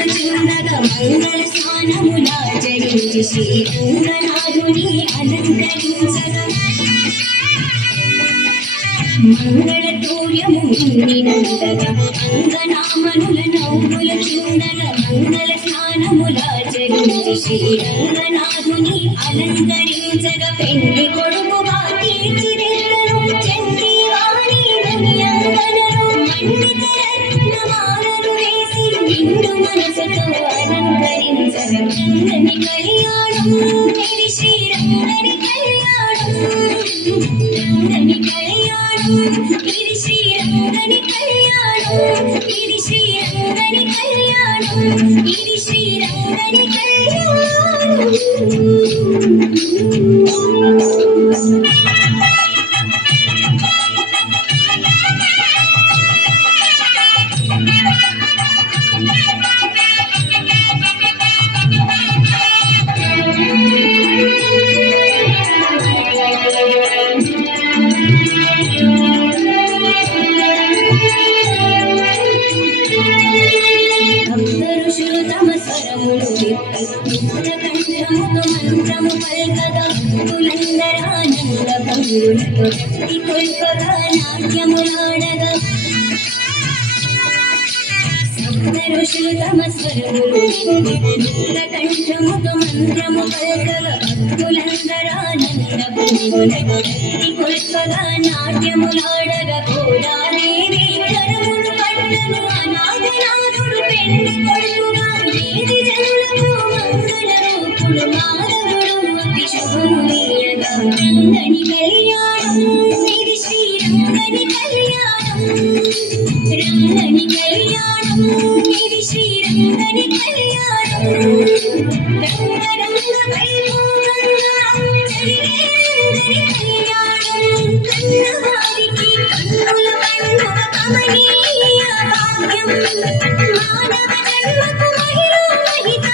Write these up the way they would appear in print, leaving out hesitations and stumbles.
మంగళ స్నానములాచరించి శ్రీరంగనాథుని అలంకరించగా మంగళ తూర్యము నిండినంతగా అంగనామనుల నవ్వుల చూడగా మంగళ స్నానములాచరించి శ్రీరంగనాథుని అలంకరించగా పెళ్లి కొడుకుగా తీర్చిదిద్దను చంద్రీ వాణి మునియంగనను మండిత రత్నమాలను వేసి నిండు మనసుతో అలంకరించగా రంగని కళ్యాణం ఇది శ్రీరంగని కళ్యాణం రంగని కళ్యాణం ఇది శ్రీరంగని కళ్యాణం ఇది శ్రీరంగని కళ్యాణం ఇది శ్రీరంగని కళ్యాణం మంత్రము పల్కగా తులందరానంద భంగులతో భక్తి కొల్పగా నాట్యములాడగా సప్త ఋషులు తమ స్వరములు కంఠముతో మంత్రము పల్కగా తులందరానంద భంగులతో భక్తి కొల్పగా నాట్యములాడగా కోదాదేవి కరములు పట్టను అనాథనాథుడు పెండి కొడుకుగా ఏది జనులకు మంగళరూపుడు మాధవుడు అతి శుభములీయగా రంగని కళ్యాణం ఇది శ్రీరంగని కళ్యాణం రంగని కళ్యాణం ఇది శ్రీరంగని కళ్యాణం రంగరంగ వైభోగంగా జరిగే రంగని కళ్యాణం కన్నవారికి కన్నుల పండుగ కమనీయ భాగ్యం మానవ జన్మకు మహిళ మహిత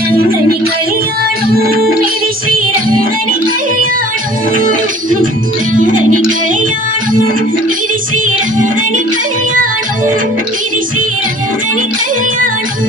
రంగని కళ్యాణం ఇది శ్రీరంగని కళ్యాణం రంగని కళ్యాణం ఇది శ్రీరంగని కళ్యాణం ఇది శ్రీరంగని కళ్యాణం